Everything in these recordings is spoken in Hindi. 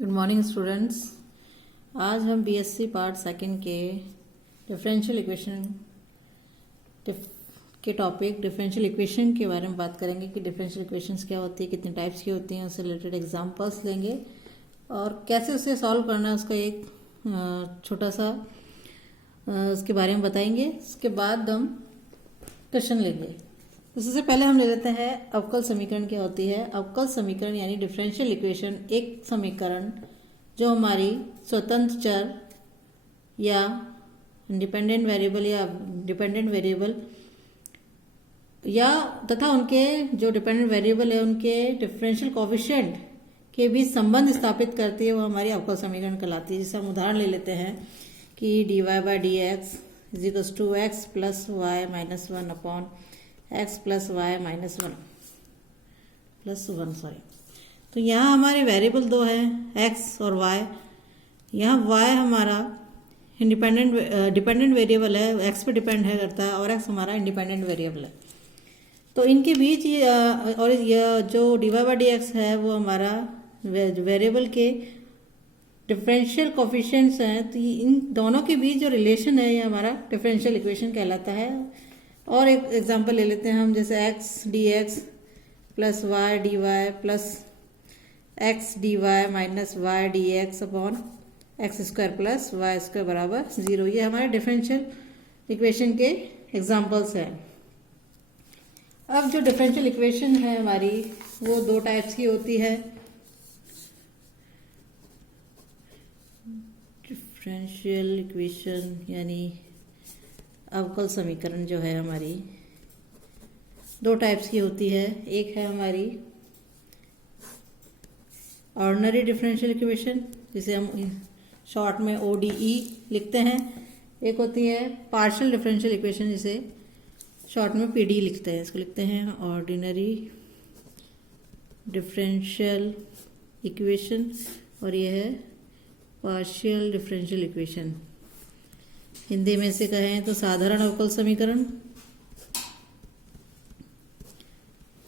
Good morning students. आज हम बीएससी पार्ट सेकंड के डिफरेंशियल इक्वेशन के टॉपिक डिफरेंशियल इक्वेशन के बारे में बात करेंगे कि डिफरेंशियल इक्वेशंस क्या होती है, कितने टाइप्स की होती हैं, उससे रिलेटेड एग्जांपल्स लेंगे और कैसे उसे सॉल्व करना है उसका एक छोटा सा उसके बारे में बताएंगे। उसके बाद हम क्वेश्चन लेंगे। उससे पहले हम ले लेते हैं अवकल समीकरण क्या होती है। अवकल समीकरण यानी डिफरेंशियल इक्वेशन एक समीकरण जो हमारी स्वतंत्र चर या इंडिपेंडेंट वेरिएबल या डिपेंडेंट वेरिएबल या तथा उनके जो डिपेंडेंट वेरिएबल है उनके डिफरेंशियल कोएफिशिएंट के बीच संबंध स्थापित करती है, वो हमारी अवकल समीकरण कहलाती है। जैसे हम उदाहरण ले लेते हैं कि dy by D X is equals to x plus Y minus one upon x plus Y minus one plus one तो यहाँ हमारे वेरिएबल दो हैं एक्स और वाई। यहाँ वाई हमारा डिपेंडेंट वेरिएबल है, एक्स पे डिपेंड है करता है और एक्स हमारा इंडिपेंडेंट वेरिएबल है। तो इनके बीच और ये जो D Y by D x है वो हमारा वेरिएबल के डिफरेंशियल कोफिशिएंट्स हैं। तो इन दोनों के बीच जो रिलेशन है ये हमारा डिफरेंशियल इक्वेशन कहलाता है। और एक एग्जांपल ले लेते हैं हम, जैसे x d x plus y d y plus x d y minus y d x upon x square plus y square बराबर 0। ये हमारे डिफरेंशियल इक्वेशन के एग्जांपल्स हैं। अब जो डिफरेंशियल इक्वेशन है हमारी वो दो टाइप्स की होती है। डिफरेंशियल इक्वेशन यानी अवकल समीकरण जो है हमारी दो टाइप्स की होती है। एक है हमारी ऑर्डिनरी डिफरेंशियल इक्वेशन जिसे हम शॉर्ट में ODE लिखते हैं। एक होती है पार्शियल डिफरेंशियल इक्वेशन जिसे शॉर्ट में PD लिखते हैं। इसको लिखते हैं ऑर्डिनरी डिफरेंशियल इक्वेशन और ये है पार्शियल डिफरेंशियल इक्वेशन। हिंदी में से कहें तो साधारण अवकल समीकरण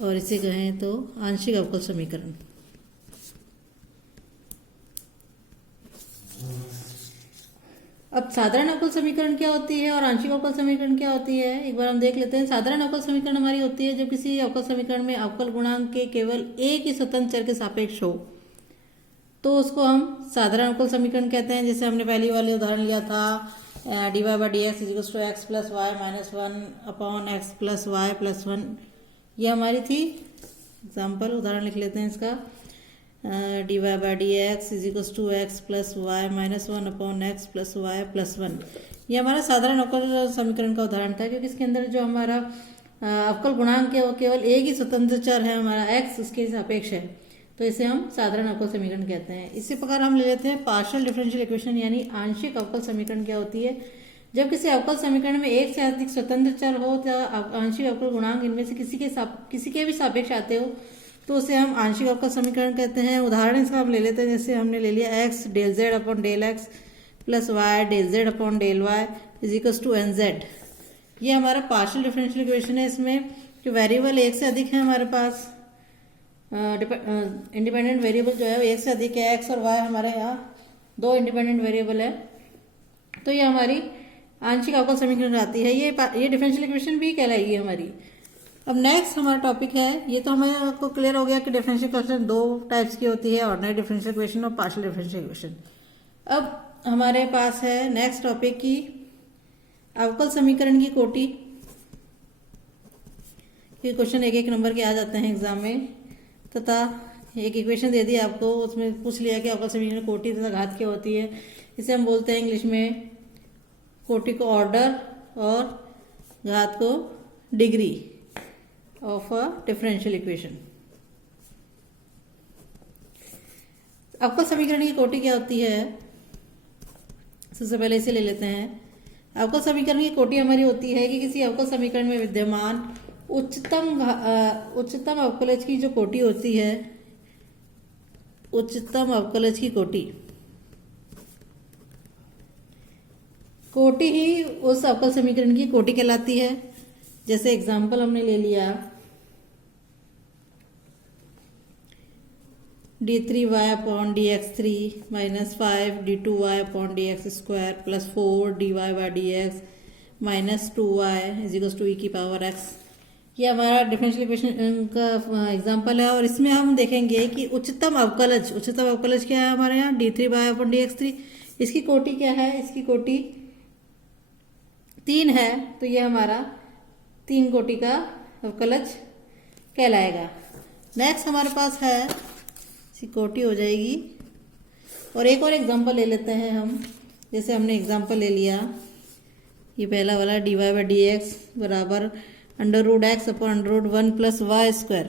और इसे कहें तो आंशिक अवकल समीकरण। अब साधारण अवकल समीकरण क्या होती है और आंशिक अवकल समीकरण क्या होती है, एक बार हम देख लेते हैं। साधारण अवकल समीकरण हमारी होती है जब किसी अवकल समीकरण में अवकल गुणांक के केवल एक ही स्वतंत्र चर के सापेक्ष हो तो उसको हम साधारण अवकल समीकरण कहते हैं। जैसे हमने पहली वाले उदाहरण लिया था d Y by D x equals to x plus Y minus one upon x plus y plus one, ये हमारी थी एग्जाम्पल। उदाहरण लिख लेते हैं इसका, d Y by D x equals to x plus Y minus one upon x plus y plus one. ये हमारा साधारण अवकल समीकरण का उदाहरण था क्योंकि इसके अंदर जो हमारा अवकल गुणांक है वो केवल एक ही स्वतंत्र चर है हमारा एक्स, उसके सापेक्ष है, तो इसे हम साधारण अवकल समीकरण कहते हैं। इसी प्रकार हम ले लेते हैं पार्शियल डिफरेंशियल इक्वेशन यानी आंशिक अवकल समीकरण क्या होती है। जब किसी अवकल समीकरण में एक से अधिक स्वतंत्र चर हो या आंशिक अवकल गुणांक इनमें से किसी के भी सापेक्ष आते हो तो उसे हम आंशिक अवकल समीकरण कहते हैं। उदाहरण इसका हम ले लेते हैं, जैसे हमने ले लिया x del z upon del x plus y del z upon del y equals to n z. ये हमारा पार्शियल डिफरेंशियल इक्वेशन है। इसमें जो वेरिएबल एक से अधिक है हमारे पास, इंडिपेंडेंट वेरिएबल जो है वो एक से अधिक है, एक्स और वाई हमारे यहाँ दो इंडिपेंडेंट वेरिएबल है, तो ये हमारी आंशिक अवकल समीकरण आती है। ये डिफरेंशियल इक्वेशन भी कहलाएगी हमारी। अब नेक्स्ट हमारा टॉपिक है, ये तो हमें आपको क्लियर हो गया कि डिफरेंशियल इक्वेशन दो टाइप्स की होती है, ऑर्डिनरी डिफरेंशियल इक्वेशन और पार्शियल डिफरेंशियल इक्वेशन। अब हमारे पास है नेक्स्ट टॉपिक की अवकल समीकरण की कोटि। ये क्वेश्चन एक एक नंबर के आ जाते हैं एग्जाम में, तथा एक इक्वेशन दे दी आपको, उसमें पूछ लिया कि अवकल समीकरण कोटि तथा घात क्या होती है। इसे हम बोलते हैं इंग्लिश में कोटि को ऑर्डर और घात को degree of a differential equation. अवकल समीकरण की कोटि क्या होती है, सबसे पहले इसे ले लेते हैं। अवकल समीकरण की कोटि हमारी होती है कि किसी अवकल समीकरण में विद्यमान उच्चतम अवकलज की जो कोटि होती है, उच्चतम अवकलज की कोटि ही उस अवकल समीकरण की कोटि कहलाती है। जैसे एग्जाम्पल हमने ले लिया d3y upon dx3 minus 5 d2y upon dx² plus 4 dy/dx minus 2y is equal to e की पावर x। ये हमारा डिफरेंशियल इक्वेशन का एग्जांपल है और इसमें हम देखेंगे कि उच्चतम अवकलज क्या है हमारे यहाँ d3y अपॉन dx3। इसकी कोटि क्या है, इसकी कोटि 3 है, तो ये हमारा 3 कोटि का अवकलज कहलाएगा। नेक्स्ट हमारे पास है, इसकी कोटि हो जाएगी। और एक और एग्जांपल ले लेते हैं हम, जैसे हमने एग्जांपल ले लिया ये पहला वाला dy/dx बराबर √x अपॉन √1 प्लस y²।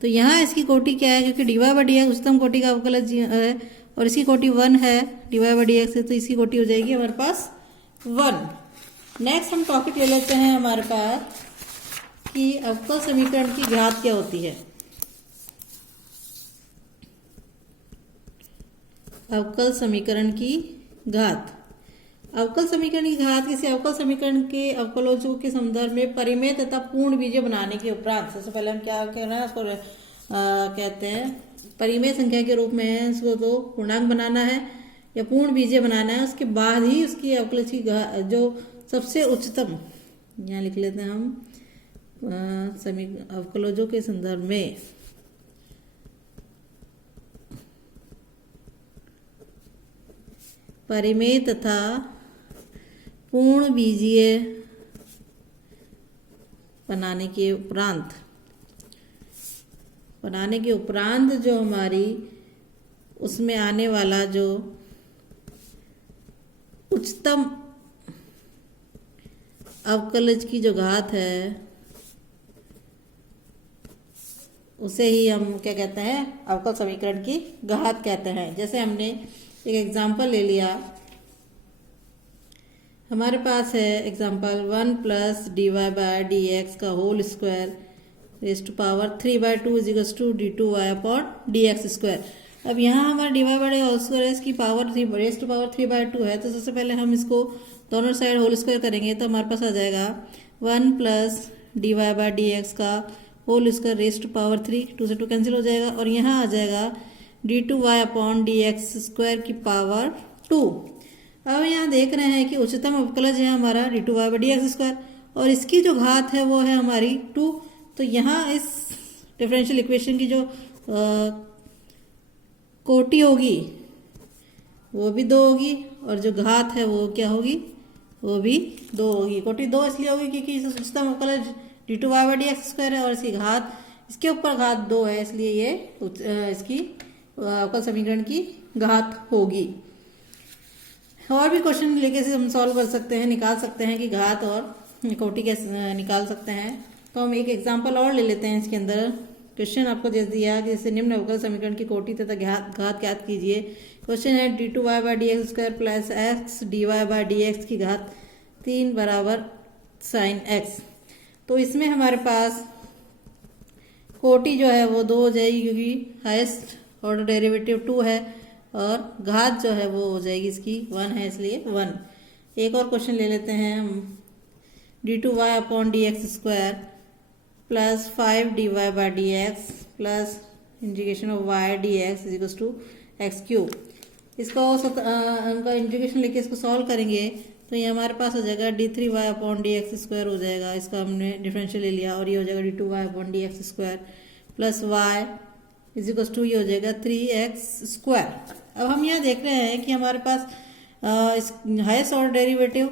तो यहाँ इसकी कोटि क्या है, क्योंकि dy/dx उच्चतम कोटि का अवकलज है और इसकी कोटि 1 है dy/dx है, तो इसकी कोटि हो जाएगी हमारे पास 1। नेक्स्ट हम टॉपिक ले लेते हैं हमारे पास कि अवकल समीकरण की घात क्या होती है। अवकल समीकरण की घात। अवकल समीकरण की घात किसी अवकल समीकरण के अवकलों के संदर्भ में परिमेय तथा पूर्ण बीजीय बनाने के उपरांत, सबसे पहले हम क्या कहना है उसको कहते हैं परिमेय संख्या के रूप में है, इसको तो पूर्णांक बनाना है या पूर्ण बीजीय बनाना है, उसके बाद ही उसकी अवकलज की जो सबसे उच्चतम, यहाँ लिख लेते हैं हम अवकलों के संदर्भ में परिमेय तथा पूर्ण बीजीय बनाने के उपरांत जो हमारी उसमें आने वाला जो उच्चतम अवकलज की जो घात है उसे ही हम क्या कहते हैं, अवकल समीकरण की घात कहते हैं। जैसे हमने एक एग्जाम्पल ले लिया, हमारे पास है एग्जाम्पल 1 प्लस dy/dx का whole square raise to power 3/2 is equal to d2y upon dx²। अब यहाँ हमारा dy/dx होल स्क्वायर इसकी पावर रेज़ टू पावर 3/2 है, तो सबसे पहले हम इसको दोनों साइड होल स्क्वायर करेंगे तो हमारे पास आ जाएगा 1 प्लस dy/dx का whole square raise to power 3, 2 से 2 कैंसिल हो जाएगा और यहाँ आ जाएगा d2y अपॉन dx² की पावर 2। अब यहाँ देख रहे हैं कि उच्चतम अवकलज है हमारा d2y/dx² और इसकी जो घात है वो है हमारी 2। तो यहाँ इस डिफरेंशियल इक्वेशन की जो कोटि होगी वो भी 2 होगी और जो घात है वो क्या होगी, वो भी 2 होगी। कोटि 2 इसलिए होगी क्योंकि उच्चतम अवकलज d2y/dx² है और इसकी घात, इसके ऊपर घात 2 है, इसलिए ये इसकी अवकल समीकरण की घात होगी। और भी क्वेश्चन लेके से हम सॉल्व कर सकते हैं, निकाल सकते हैं कि घात और कोटि कैसे निकाल सकते हैं। तो हम एक एग्जांपल और ले लेते हैं। इसके अंदर क्वेश्चन आपको दे दिया कि जैसे निम्न अवकल समीकरण की कोटि तथा घात ज्ञात कीजिए। क्वेश्चन है d2y/dx² प्लस x dy/dx की घात 3 बराबर sin x। तो इसमें हमारे पास कोटि जो है वो 2 हो जाएगी क्योंकि हाईएस्ट ऑर्डर डेरिवेटिव 2 है और घात जो है वो हो जाएगी इसकी 1 है, इसलिए 1। एक और क्वेश्चन ले लेते हैं हम, d2y upon dx² plus 5 dy/dx plus integration of y dx is equal to x³। इसको उनका इंटीग्रेशन लेके इसको सॉल्व करेंगे तो ये हमारे पास हो जाएगा d3y अपॉन dx² हो जाएगा, इसका हमने डिफरेंशियल ले लिया और ये हो जाएगा d2y upon dx² plus y is equal to ये हो जाएगा 3x²। अब हम यहाँ देख रहे हैं कि हमारे पास इस highest order derivative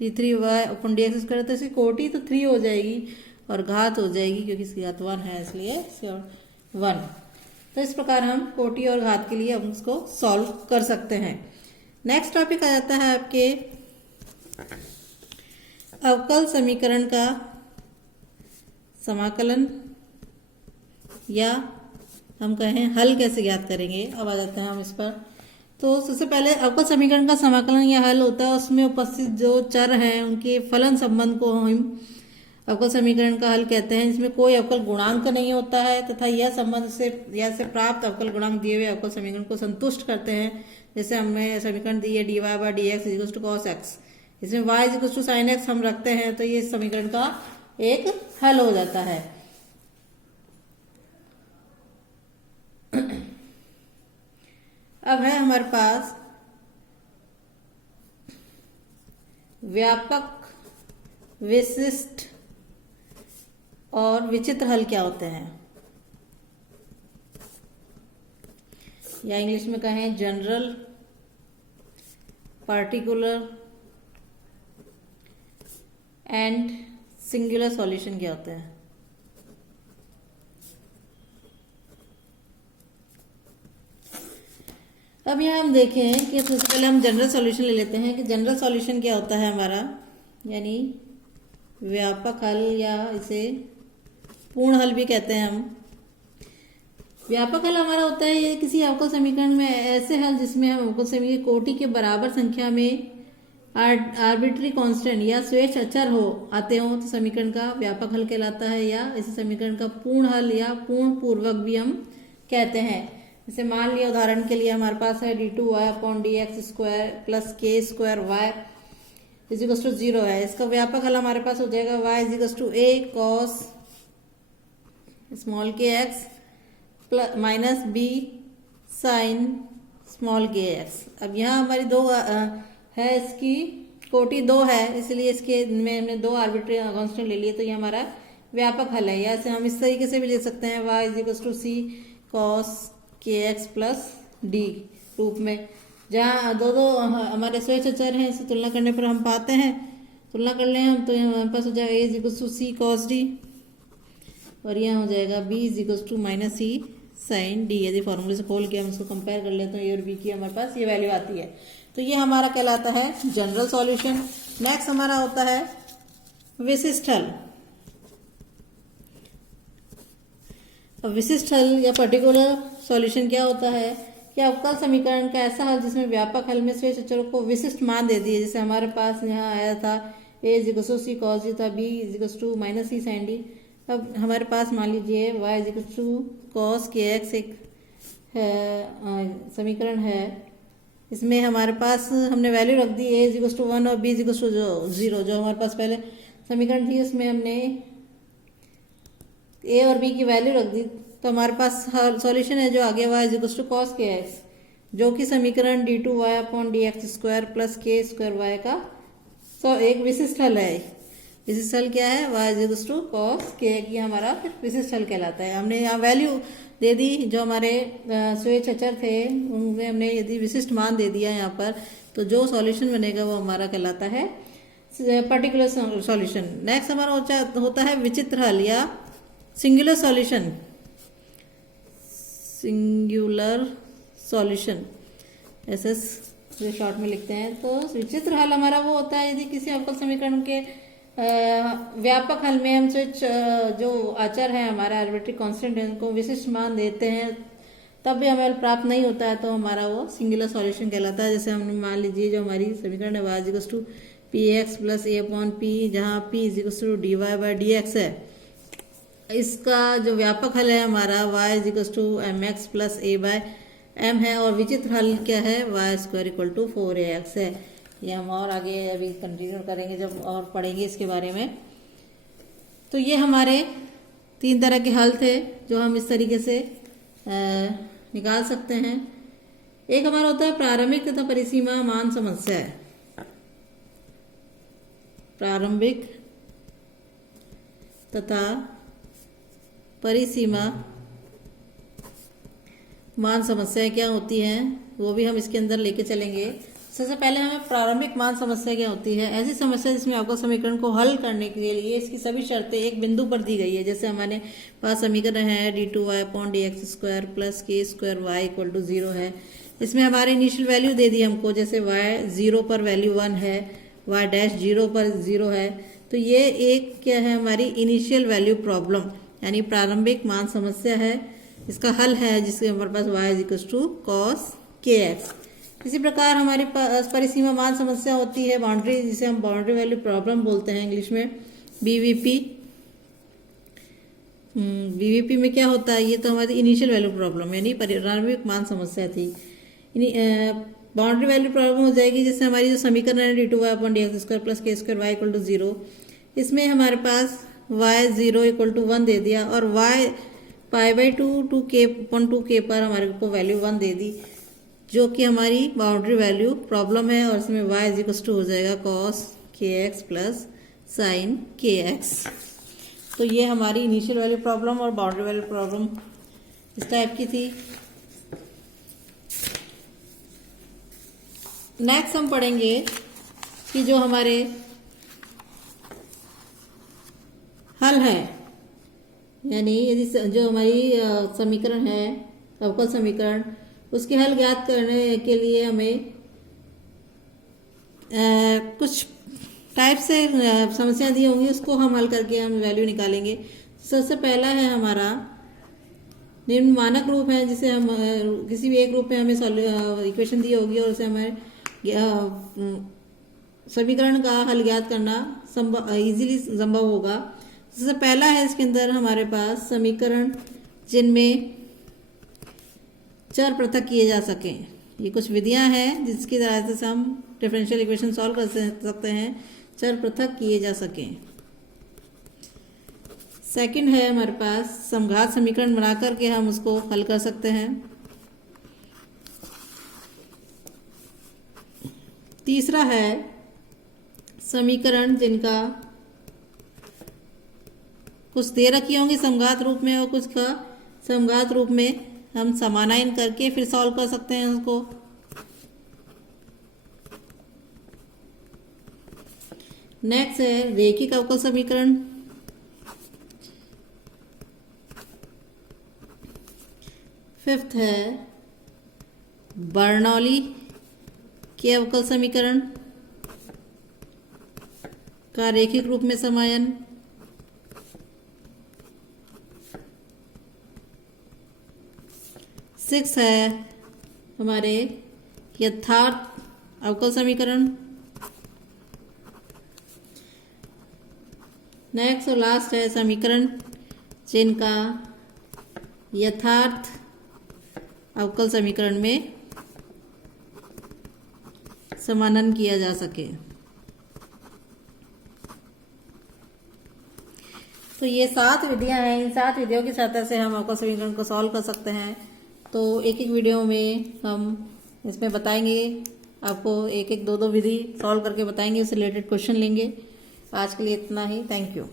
d3y upon dx² तो इसकी कोटि तो 3 हो जाएगी और घात हो जाएगी क्योंकि इसकी घात 1 है, इसलिए 1। तो इस प्रकार हम कोटि और घात के लिए हम उसको सॉल्व कर सकते हैं। नेक्स्ट टॉपिक आ जाता है आपके अवकल समीकरण का समाकलन या हम कहें हल कैसे ज्ञात करेंगे। अब आ जाते हैं हम इस पर। तो सबसे पहले अवकल समीकरण का समाकलन या हल होता है, उसमें उपस्थित जो चर हैं उनके फलन संबंध को हम अवकल समीकरण का हल कहते हैं, जिसमें कोई अवकल गुणांक नहीं होता है तथा यह संबंध से प्राप्त अवकल गुणांक दिए हुए अवकल समीकरण को संतुष्ट करते हैं। जैसे हमें समीकरण दी है dy/dx is equal to cos x, इसमें y is equal to sin x हम रखते हैं तो ये इस समीकरण का एक हल हो जाता है। अब है हमारे पास व्यापक, विशिष्ट और विचित्र हल क्या होते हैं, या इंग्लिश में कहें general, particular and singular solution क्या होते हैं। अब यहाँ हम देखें कि सबसे पहले हम जनरल सॉल्यूशन ले लेते हैं कि जनरल सॉल्यूशन क्या होता है हमारा, यानी व्यापक हल, या इसे पूर्ण हल भी कहते हैं हम। व्यापक हल हमारा होता है ये किसी अवकल समीकरण में ऐसे हल जिसमें हम अवकल समीकरण कोटि के बराबर संख्या में आर्बिट्री कांस्टेंट या स्वेच्छ अचर आते हो तो समीकरण का व्यापक हल कहलाता है, या इस समीकरण का पूर्ण हल या पूर्ण पूर्वक भी हम कहते हैं। जैसे मान लिया उदाहरण के लिए हमारे पास है d2y/dx² प्लस के स्क्वायर वाई इजिकल्स टू 0 है। इसका व्यापक हल हमारे पास हो जाएगा y equals two a cos small k x plus minus b sine small k x. अब यहाँ हमारी दो है, इसकी कोटि 2 है, इसलिए इसके में हमने 2 आर्बिट्री कांस्टेंट ले लिए, तो ये हमारा व्यापक हल है। या इसे हम इस तरीके से भी ले सकते हैं y equals to c cos के एक्स प्लस डी रूप में, जहाँ दो हमारे स्वेच्छ अचर हैं, इसे तुलना करने पर हम पाते हैं, तुलना कर लें हम तो हमारे पास हो जाएगा a equals to c cos d, और यहाँ हो जाएगा b equals to minus c sine d. यदि फॉर्मूले से खोल के हम इसको कंपेयर कर लेते हैं तो ए और बी की हमारे पास ये वैल्यू आती है, तो ये हमारा कहलाता है जनरल सॉल्यूशन। नेक्स्ट हमारा होता है विशिष्ट हल। अब विशिष्ट हल या पर्टिकुलर सॉल्यूशन क्या होता है कि अवकल समीकरण का ऐसा हल जिसमें व्यापक हल में स्वेच्छ अचरों को विशिष्ट मान दे दिए। जैसे हमारे पास यहाँ आया था a equals to c cos d था, b equals to minus c sine d. अब हमारे पास मान लीजिए y इजिकल्स टू कॉस के एक्स एक समीकरण है, इसमें हमारे पास हमने वैल्यू रख दी a इजिकल्स टू 1 और b इजिकल्स टू 0, जो हमारे पास पहले समीकरण थी उसमें हमने a और b की वैल्यू रख दी, तो हमारे पास सॉल्यूशन है जो आ गया y इजिकल्स टू कॉस के एक्स, जो कि समीकरण d2y/dx² प्लस के स्क्वायर वाई का एक विशिष्ट हल है। विशिष्ट हल क्या है, y इजिकल्स टू कॉस के, ये हमारा फिर विशिष्ट हल कहलाता है। हमने यहाँ वैल्यू दे दी, जो हमारे स्वेच्छ अचर थे उनमें हमने यदि विशिष्ट मान दे दिया यहाँ पर, तो जो सॉल्यूशन बनेगा वो हमारा कहलाता है पर्टिकुलर सॉल्यूशन। नेक्स्ट हमारा होता है विचित्र हल या सिंगुलर सॉल्यूशन। सिंगुलर सॉल्यूशन ऐसे शॉर्ट में लिखते हैं। तो विचित्र हल हमारा वो होता है यदि किसी अवकल समीकरण के व्यापक हल में हम स्वेच्छ जो अचर है हमारा आर्बिट्री कांस्टेंट है उनको विशिष्ट मान देते हैं, तब भी हमें प्राप्त नहीं होता है, तो हमारा वो सिंगुलर सॉल्यूशन कहलाता है। जैसे हमने मान लीजिए जो हमारी समीकरण है y equals to p x plus a upon p, जहाँ p equals to d Y by D x है, इसका जो व्यापक हल है हमारा y equals to m x plus a by m है, और विचित्र हल क्या है y square equal to 4ax है। ये हम और आगे अभी कंटिन्यू करेंगे जब और पढ़ेंगे इसके बारे में। तो ये हमारे 3 तरह के हल थे जो हम इस तरीके से निकाल सकते हैं। एक हमारा होता है प्रारंभिक तथा परिसीमा मान समस्या है। प्रारंभिक तथा परिसीमा मान समस्या क्या होती हैं वो भी हम इसके अंदर लेके चलेंगे। सबसे पहले हमें प्रारंभिक मान समस्या क्या होती है। ऐसी समस्या जिसमें अवकल समीकरण को हल करने के लिए इसकी सभी शर्तें एक बिंदु पर दी गई है। जैसे हमारे पास समीकरण है d2y/dx² प्लस के स्क्वायर वाई इक्वल टू 0 है। इसमें हमारे इनिशियल वैल्यू दे दी हमको, जैसे y 0 पर वैल्यू 1 है, y डैश 0 पर 0 है, तो ये एक क्या है हमारी इनिशियल वैल्यू प्रॉब्लम यानी प्रारंभिक मान समस्या है। इसका हल है जिसके हमारे पास y इक्वल्स टू कॉस के एक्स। इसी प्रकार हमारे पास परिसीमा मान समस्या होती है बाउंड्री, जिसे हम बाउंड्री वैल्यू प्रॉब्लम बोलते हैं इंग्लिश में, बीवीपी। बीवीपी में क्या होता है, ये तो हमारी इनिशियल वैल्यू प्रॉब्लम यानी प्रारंभिक मान समस्या थी। बाउंड्री वैल्यू प्रॉब्लम हो जाएगी जैसे हमारी जो समीकरण है d2y/dx² प्लस के स्क्वायर वाई इक्वल टू 0। इसमें हमारे पास y 0 इक्वल टू 1 दे दिया और y π/2 2k पर हमारे को वैल्यू 1 दे दी। जो कि हमारी बाउंड्री वैल्यू प्रॉब्लम है, और इसमें y इज इक्वल टू हो जाएगा cos kx plus sign kx। तो ये हमारी इनिशियल वैल्यू प्रॉब्लम और बाउंड्री वैल्यू प्रॉब्लम इस टाइप की थी। नेक्स्ट हम पढ़ेंगे कि जो हमारे हल है, यानी यदि जो हमारी समीकरण है अवकल समीकरण, उसके हल ज्ञात करने के लिए हमें कुछ टाइप से समस्या दी होंगी, उसको हम हल करके हम वैल्यू निकालेंगे। सबसे पहला है हमारा निम्न मानक रूप है, जिसे हम किसी भी एक रूप में हमें इक्वेशन दी होगी और उसे हमें समीकरण का हल ज्ञात करना इजीली संभव होगा। सबसे पहला है इसके अंदर हमारे पास समीकरण जिनमें चर पृथक किए जा सकें। ये कुछ विधियां हैं जिसकी सहायता से हम डिफरेंशियल इक्वेशन सॉल्व कर सकते हैं, चर पृथक किए जा सकें। सेकंड है हमारे पास समघात समीकरण बना करके हम उसको हल कर सकते हैं। तीसरा है समीकरण जिनका कुछ दे रखी होंगी समघात रूप में और कुछ का समघात रूप में हम समानायन करके फिर सॉल्व कर सकते हैं उसको। नेक्स्ट है रेखिक अवकल समीकरण। फिफ्थ है बर्नौली के अवकल समीकरण का रेखिक रूप में समायन। सिक्स है हमारे यथार्थ अवकल समीकरण। नेक्स्ट और लास्ट है समीकरण जिनका यथार्थ अवकल समीकरण में समानन किया जा सके। तो ये 7 विधियां हैं, इन 7 विधियों की सहायता से हम अवकल समीकरण को सॉल्व कर सकते हैं। तो एक एक वीडियो में हम इसमें बताएंगे आपको, एक एक दो विधि सॉल्व करके बताएंगे, उससे रिलेटेड क्वेश्चन लेंगे। आज के लिए इतना ही, थैंक यू।